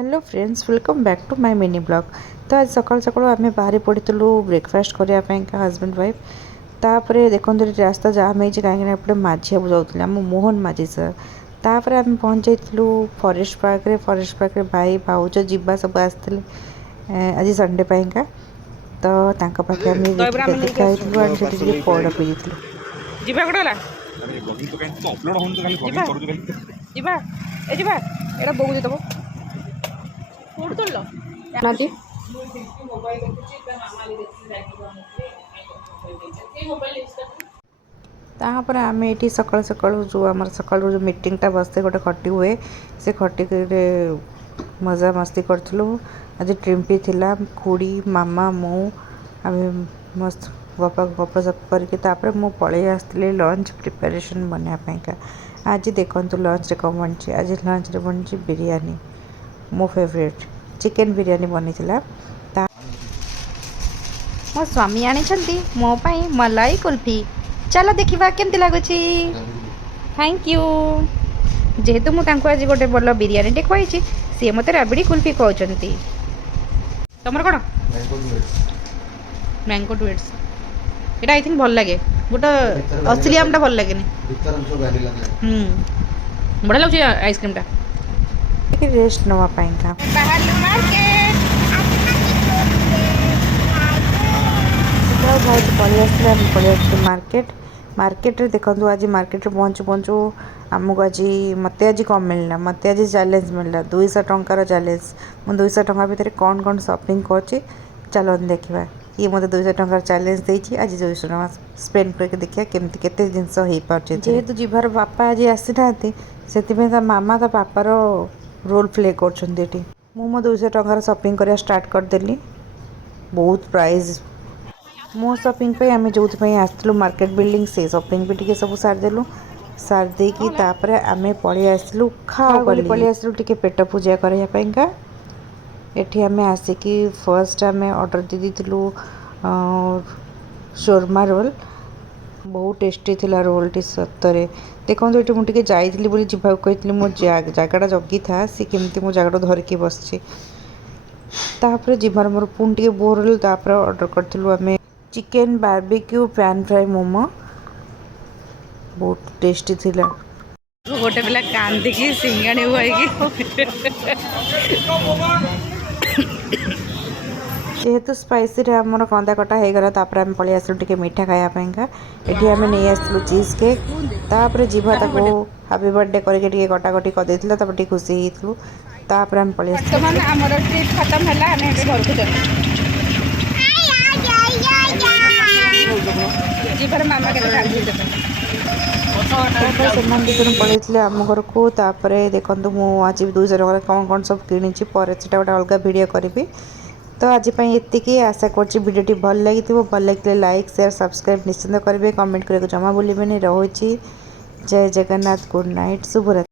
Hello friends, welcome back to my mini blog. तो आज सकाल सकाल आम बाहर पड़ू ब्रेकफास्ट करने हजबैंड वाइफ। तापर देखो रास्ता जाम हो कहीं माझी जाऊँ आम मोहन माझी सर। तापर आम पहुँच जाइलु फॉरेस्ट पार्क रे। फॉरेस्ट पार्क रे भाई भाउज जीवा सब आसते आज संडे पाइंका। तो पाखे आम खाई पौड़ पी नादी तापर आम ये सकाल सकाल जो आम सकाल जो मीटिंगटा बसते गोटे खटी हुए से खटी मजा मस्ती करूँ। आज ट्रिम्पी थिला खुड़ी मामा मु आम मस्त गप गप सप करके मु पलि आसती लंच प्रिपरेशन बनाइका। आज देखो लंच कौन बनी। आज लंच बनी बिरयानी, मो फेवरेट चिकेन बिरयानी बनी। मो स्वामी आनी मो पाई मलाई कुल्फी। चलो देखा केमती लगुच। Thank you. जेहेतु मुझे आज गोटे भल बिरयानी टे खुआई सी मत राबिड़ी कुल्फी कहते। तुम कौन मैंगो डुएट्स ये आई थिंक भल लगे। गोटे असली आमटा भल लगे बढ़िया लगे आइसक्रीम टा। रेस्ट नापाइका पलि मार्केट। मार्केट रे देखो आज मार्केट रे पहुँचु पहुँचु आमको आज मत आज कम मिलला। मत आज चैलेंज मिलला 200 टंकार चैलेंज। मुझे 200 टंका भितर कौन कौन शॉपिंग कर चलो देखा। ये मत 200 टंकार चैलेंज देती। आज 200 टका स्पेंड करके देखिए केमती केते जिनस हो पारे। जेहेतु जीवार बापा आज आसी ना मामा ता पापार रोल प्ले कर। मो 200 टंकार शॉपिंग करने स्टार्ट करदेली। बहुत प्राइस मो शॉपिंग पे आम जो आसलु मार्केट बिल्डिंग से शॉपिंग भी टी सब सारदेलु। सारदे कि आम पलि आसलु खाओ पलि आसलु टी पेट पूजा करने। एठी आम आसिकी फर्स्ट आम ऑर्डर दे देलु शोरमा रोल। बहुत टेस्टी थिला रोल टी सतरे। देखो ये मुझे जाइली बोली जीवा कही मो जगटा जगी था सी केमती मो जगटा धरिकी बस। तापर जीवार मोर पुणी टे बोर हल। तापर ऑर्डर करूँ आम chicken barbecue pan fry momo. बहुत टेस्टी थिला। गोटे पिला कांदिकी सिंगाणी जेहेतु स्पाइसी रे आमर कंदा कटा हो गला। आम पलि आसलु टिके मीठा खायापाइका। एठी आम नहीं आसलु चीज केक। तापर जीवा ताको हैप्पी बर्थडे करके कटाकटी कर देथिला। तापर टी खुशी हेतलु। तापर आम पलि आसलु। हमर ट्रिप खत्म हला आमे घर को चल। जीवर मामा के कांदी दे। से पलि आम घर को। देखो मुझे आज 200 टका कौन कौन सब किणी पर गोटे अलग वीडियो करी। तो आज ये आशा कर भल लगी। भल लगे लाइक शेयर सब्सक्राइब निश्चिंत करेंगे। कमेंट करने को जमा भूलें। रोची जय जगन्नाथ। गुड नाइट, शुभरात्रि।